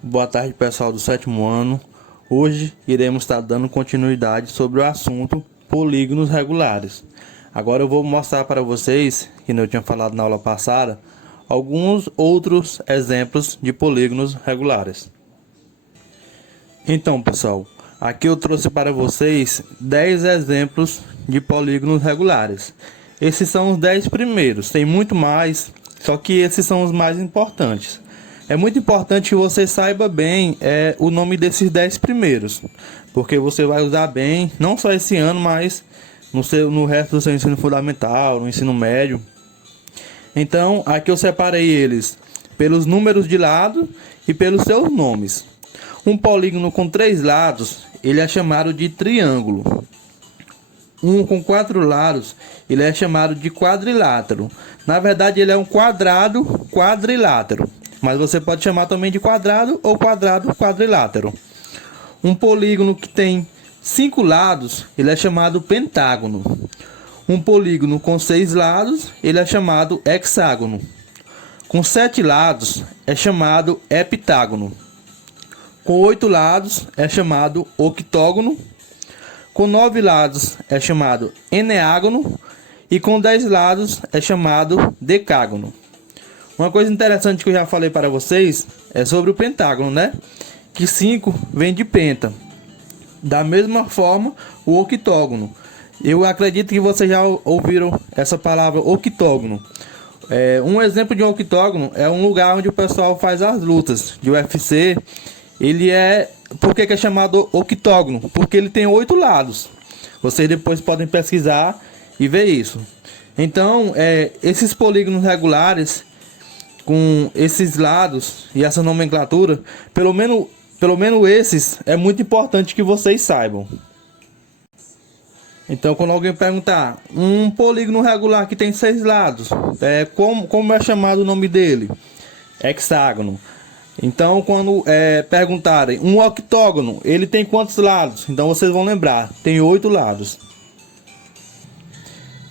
Boa tarde, pessoal do sétimo ano. Hoje iremos estar dando continuidade sobre o assunto polígonos regulares. Agora eu vou mostrar para vocês, que eu tinha falado na aula passada, alguns outros exemplos de polígonos regulares. Então, pessoal, aqui eu trouxe para vocês 10 exemplos de polígonos regulares. Esses são os 10 primeiros, tem muito mais, só que esses são os mais importantes. É muito importante que você saiba bem o nome desses 10 primeiros, porque você vai usar bem, não só esse ano, mas no resto do seu ensino fundamental, no ensino médio. Então, aqui eu separei eles pelos números de lado e pelos seus nomes. Um polígono com 3 lados, ele é chamado de triângulo. Um com 4 lados, ele é chamado de quadrilátero. Na verdade, ele é um quadrado quadrilátero, mas você pode chamar também de quadrado ou quadrado quadrilátero. Um polígono que tem 5 lados, ele é chamado pentágono. Um polígono com 6 lados, ele é chamado hexágono. Com 7 lados, é chamado heptágono. Com 8 lados, é chamado octógono. Com 9 lados, é chamado eneágono. E com 10 lados, é chamado decágono. Uma coisa interessante que eu já falei para vocês é sobre o pentágono, né? Que 5 vem de penta. Da mesma forma, o octógono. Eu acredito que vocês já ouviram essa palavra octógono. Um exemplo de um octógono é um lugar onde o pessoal faz as lutas de UFC. Por que é chamado octógono? Porque ele tem 8 lados. Vocês depois podem pesquisar e ver isso. Então, esses polígonos regulares com esses lados e essa nomenclatura, pelo menos esses, é muito importante que vocês saibam. Então, quando alguém perguntar, um polígono regular que tem 6 lados, como é chamado o nome dele? Hexágono. Então, quando perguntarem, um octógono, ele tem quantos lados? Então, vocês vão lembrar, tem 8 lados.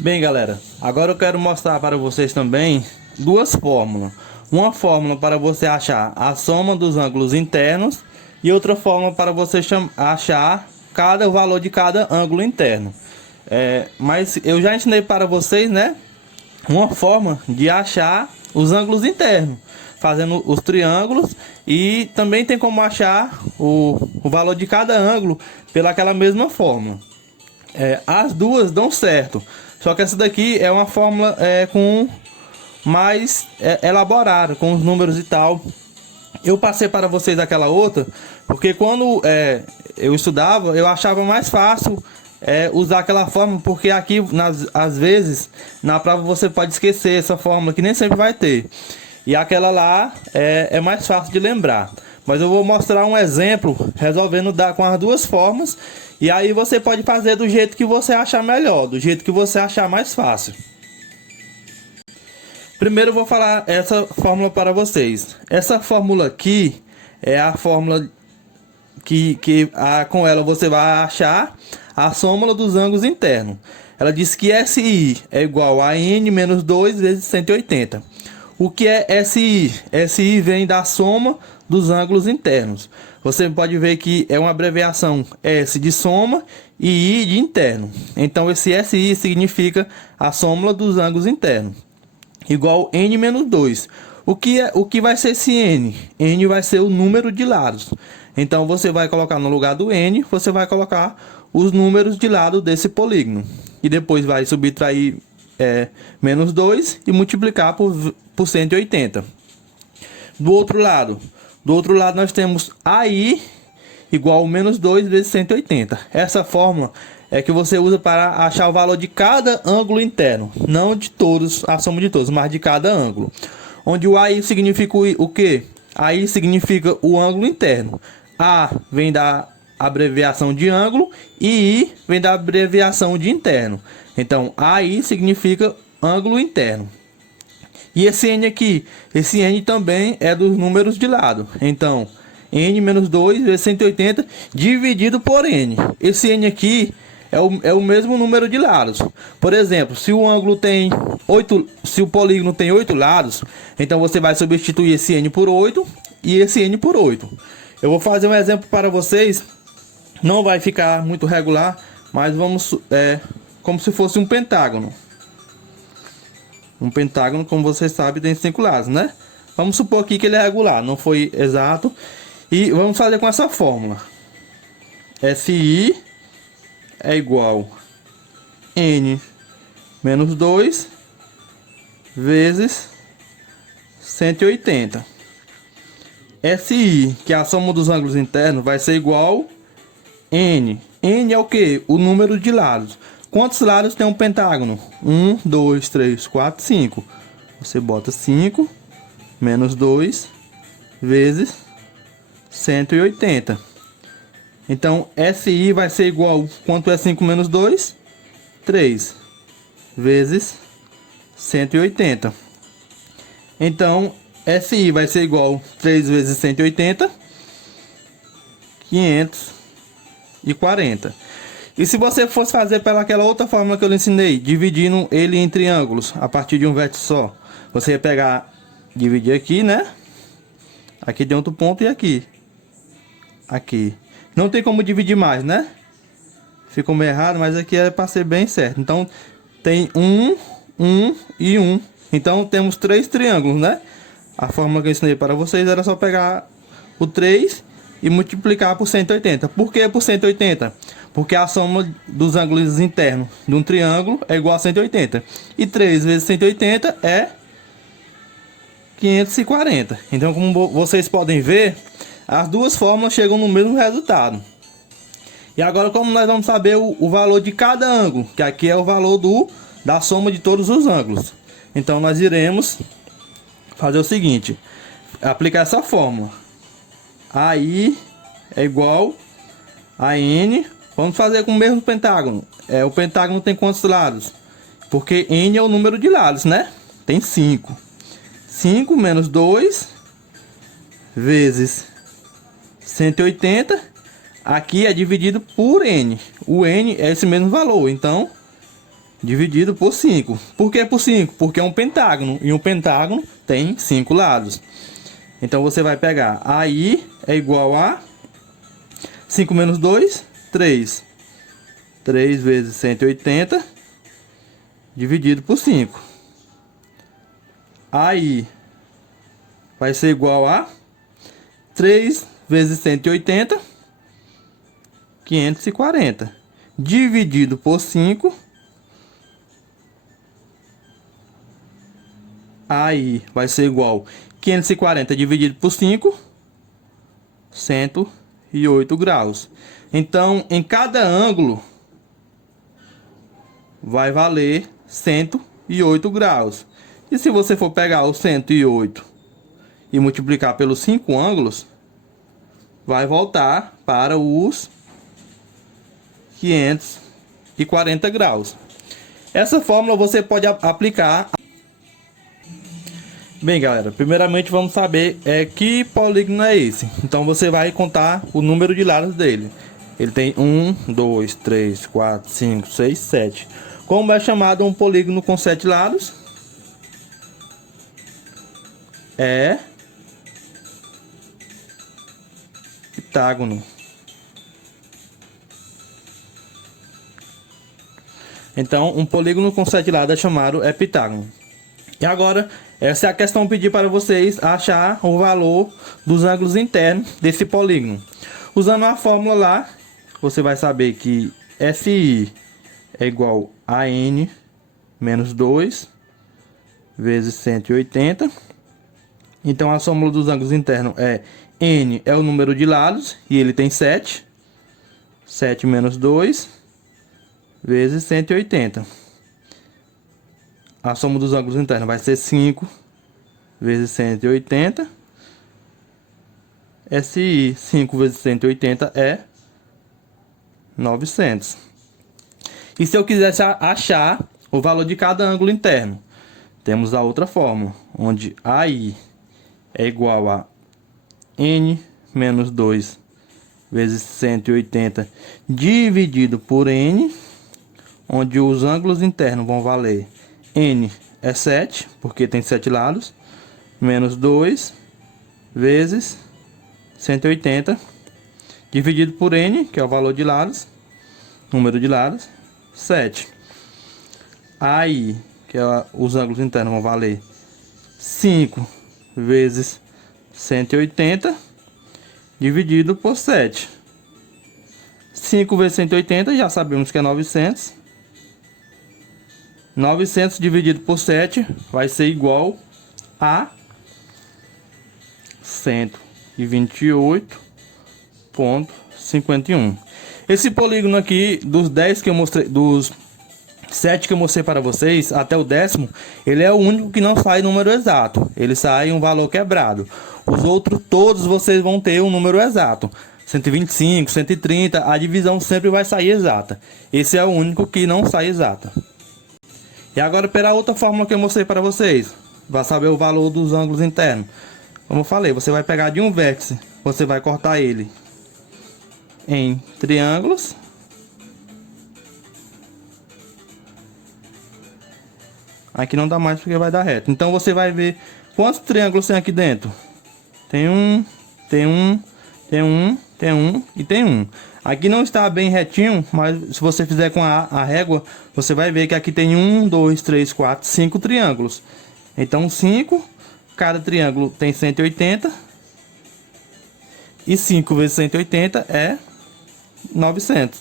Bem, galera, agora eu quero mostrar para vocês também duas fórmulas. Uma fórmula para você achar a soma dos ângulos internos e outra fórmula para você achar o valor de cada ângulo interno. Mas eu já ensinei para vocês, né, uma forma de achar os ângulos internos, fazendo os triângulos, e também tem como achar o valor de cada ângulo pelaquela mesma fórmula. As duas dão certo, só que essa daqui é uma fórmula com mais elaborada, com os números e tal. Eu passei para vocês aquela outra, porque quando eu estudava, eu achava mais fácil usar aquela fórmula, porque aqui, às vezes, na prova você pode esquecer essa fórmula, que nem sempre vai ter. E aquela lá é mais fácil de lembrar. Mas eu vou mostrar um exemplo resolvendo com as duas formas. E aí você pode fazer do jeito que você achar melhor, do jeito que você achar mais fácil. Primeiro eu vou falar essa fórmula para vocês. Essa fórmula aqui é a fórmula com ela você vai achar a soma dos ângulos internos. Ela diz que SI é igual a N menos 2 vezes 180. O que é SI? SI vem da soma dos ângulos internos. Você pode ver que é uma abreviação S de soma e I de interno. Então esse SI significa a soma dos ângulos internos, igual N menos 2. O que vai ser esse N? N vai ser o número de lados. Então você vai colocar no lugar do N, você vai colocar os números de lado desse polígono. E depois vai subtrair menos 2 e multiplicar por 180. Do outro lado nós temos AI igual a menos 2 vezes 180. Essa fórmula é que você usa para achar o valor de cada ângulo interno. Não de todos, a soma de todos, mas de cada ângulo. Onde o AI significa o quê? AI significa o ângulo interno. A vem da abreviação de ângulo e I vem da abreviação de interno. Então, AI significa ângulo interno. E esse N aqui, esse N também é dos números de lado. Então, N menos 2 vezes 180 dividido por N. Esse N aqui é o mesmo número de lados. Por exemplo, se o polígono tem 8 lados, então você vai substituir esse N por 8 e esse n por 8. Eu vou fazer um exemplo para vocês. Não vai ficar muito regular, mas vamos como se fosse um pentágono. Um pentágono, como vocês sabem, tem 5 lados, né? Vamos supor aqui que ele é regular, não foi exato. E vamos fazer com essa fórmula. SI é igual N menos 2 vezes 180. SI, que é a soma dos ângulos internos, vai ser igual N. N é o que? O número de lados. Quantos lados tem um pentágono? 1, 2, 3, 4, 5. Você bota 5 menos 2 vezes 180. Então, SI vai ser igual... Quanto é 5 menos 2? 3 vezes 180. Então, SI vai ser igual 3 vezes 180, 540. E se você fosse fazer pelaquela outra fórmula que eu lhe ensinei, dividindo ele em triângulos a partir de um vértice só, você ia pegar, dividir aqui, né? Aqui tem outro ponto e aqui. Aqui. Não tem como dividir mais, né? Ficou meio errado, mas aqui é para ser bem certo. Então, tem 1, 1 e 1. Então, temos 3 triângulos, né? A fórmula que eu ensinei para vocês era só pegar o 3 e multiplicar por 180. Por que por 180? Porque a soma dos ângulos internos de um triângulo é igual a 180. E 3 vezes 180 é 540. Então, como vocês podem ver, as duas fórmulas chegam no mesmo resultado. E agora, como nós vamos saber o valor de cada ângulo, que aqui é o valor da soma de todos os ângulos. Então, nós iremos fazer o seguinte: aplicar essa fórmula. AI é igual a N. Vamos fazer com o mesmo pentágono. O pentágono tem quantos lados? Porque N é o número de lados, né? Tem 5. 5 menos 2 vezes 180. Aqui é dividido por N. O N é esse mesmo valor. Então, dividido por 5. Por que por 5? Porque é um pentágono. E um pentágono tem 5 lados. Então, você vai pegar AI é igual a 5 menos 2, 3. 3 vezes 180 dividido por 5. Aí vai ser igual a 3 vezes 180, 540. Dividido por 5. Aí vai ser igual 540 dividido por 5, 108 graus. Então, em cada ângulo vai valer 108 graus. E se você for pegar o 108 e multiplicar pelos 5 ângulos, vai voltar para os 540 graus. Essa fórmula você pode aplicar. Bem, galera, primeiramente vamos saber que polígono é esse. Então você vai contar o número de lados dele. Ele tem 1, 2, 3, 4, 5, 6, 7. Como é chamado um polígono com 7 lados? É heptágono. Então, um polígono com 7 lados é chamado heptágono. E agora, essa é a questão que eu pedi para vocês achar o valor dos ângulos internos desse polígono. Usando a fórmula lá, você vai saber que FI é igual a N menos 2 vezes 180. Então, a soma dos ângulos internos é N é o número de lados e ele tem 7. 7 menos 2 vezes 180. A soma dos ângulos internos vai ser 5 vezes 180. SI 5 vezes 180 é 900. E se eu quisesse achar o valor de cada ângulo interno, temos a outra fórmula, onde AI é igual a N menos 2 vezes 180 dividido por N, onde os ângulos internos vão valer N é 7, porque tem 7 lados, menos 2 vezes 180 dividido por n, que é o valor de lados, número de lados, 7. Aí, que é os ângulos internos vão valer 5 vezes 180 dividido por 7. 5 vezes 180 já sabemos que é 900. 900 dividido por 7 vai ser igual a 128,51. Esse polígono aqui, dos 10 que eu mostrei, dos 7 que eu mostrei para vocês, até o 10º, ele é o único que não sai número exato. Ele sai um valor quebrado. Os outros todos vocês vão ter um número exato. 125, 130, a divisão sempre vai sair exata. Esse é o único que não sai exata. E agora pela outra fórmula que eu mostrei para vocês, vai saber o valor dos ângulos internos. Como eu falei, você vai pegar de um vértice, você vai cortar ele em triângulos. Aqui não dá mais porque vai dar reto. Então você vai ver quantos triângulos tem aqui dentro. Tem um, tem um, tem um, tem um e tem um. Aqui não está bem retinho, mas se você fizer com a régua, você vai ver que aqui tem 1, 2, 3, 4, 5 triângulos. Então 5, cada triângulo tem 180. E 5 vezes 180 é 900.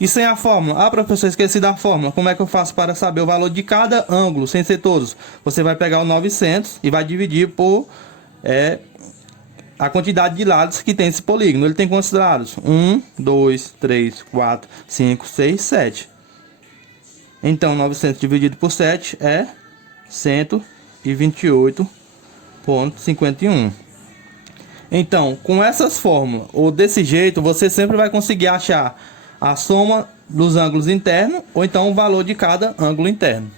E sem a fórmula? Ah, professor, esqueci da fórmula. Como é que eu faço para saber o valor de cada ângulo, sem ser todos? Você vai pegar o 900 e vai dividir por a quantidade de lados que tem esse polígono. Ele tem quantos lados? 1, 2, 3, 4, 5, 6, 7. Então, 900 dividido por 7 é 128,51. Então, com essas fórmulas, ou desse jeito, você sempre vai conseguir achar a soma dos ângulos internos, ou então o valor de cada ângulo interno.